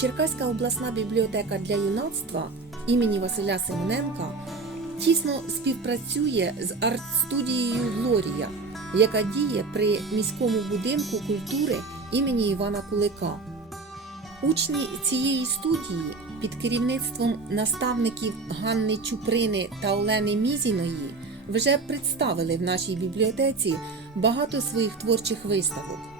Черкаська обласна бібліотека для юнацтва імені Василя Симоненка тісно співпрацює з арт-студією Глорія, яка діє при міському будинку культури імені Івана Кулика. Учні цієї студії під керівництвом наставників Ганни Чуприни та Олени Мізіної вже представили в нашій бібліотеці багато своїх творчих виставок.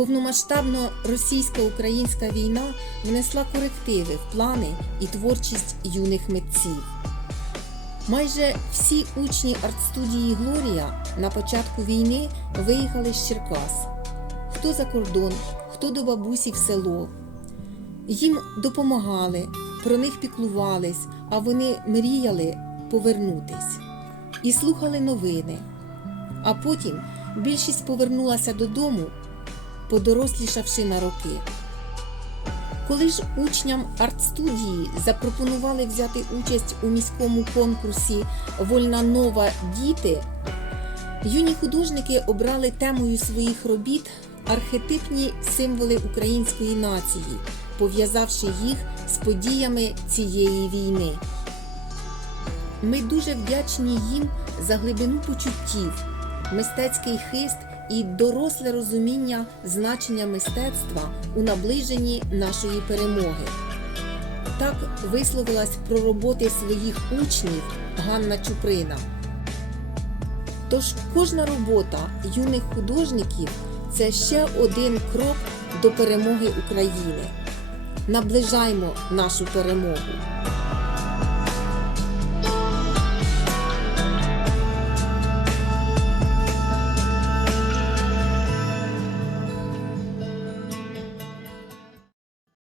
Повномасштабно російсько-українська війна внесла корективи в плани і творчість юних митців. Майже всі учні артстудії Глорія на початку війни виїхали з Черкас. Хто за кордон, хто до бабусі в село. Їм допомагали, про них піклувались, а вони мріяли повернутись і слухали новини. А потім більшість повернулася додому, подорослішавши на роки. Коли ж учням арт-студії запропонували взяти участь у міському конкурсі Вольна нова діти, юні художники обрали темою своїх робіт архетипні символи української нації, пов'язавши їх з подіями цієї війни. Ми дуже вдячні їм за глибину почуттів, мистецький хист і доросле розуміння значення мистецтва у наближенні нашої перемоги. Так висловилась про роботи своїх учнів Ганна Чуприна. Тож кожна робота юних художників це ще один крок до перемоги України. Наближаймо нашу перемогу.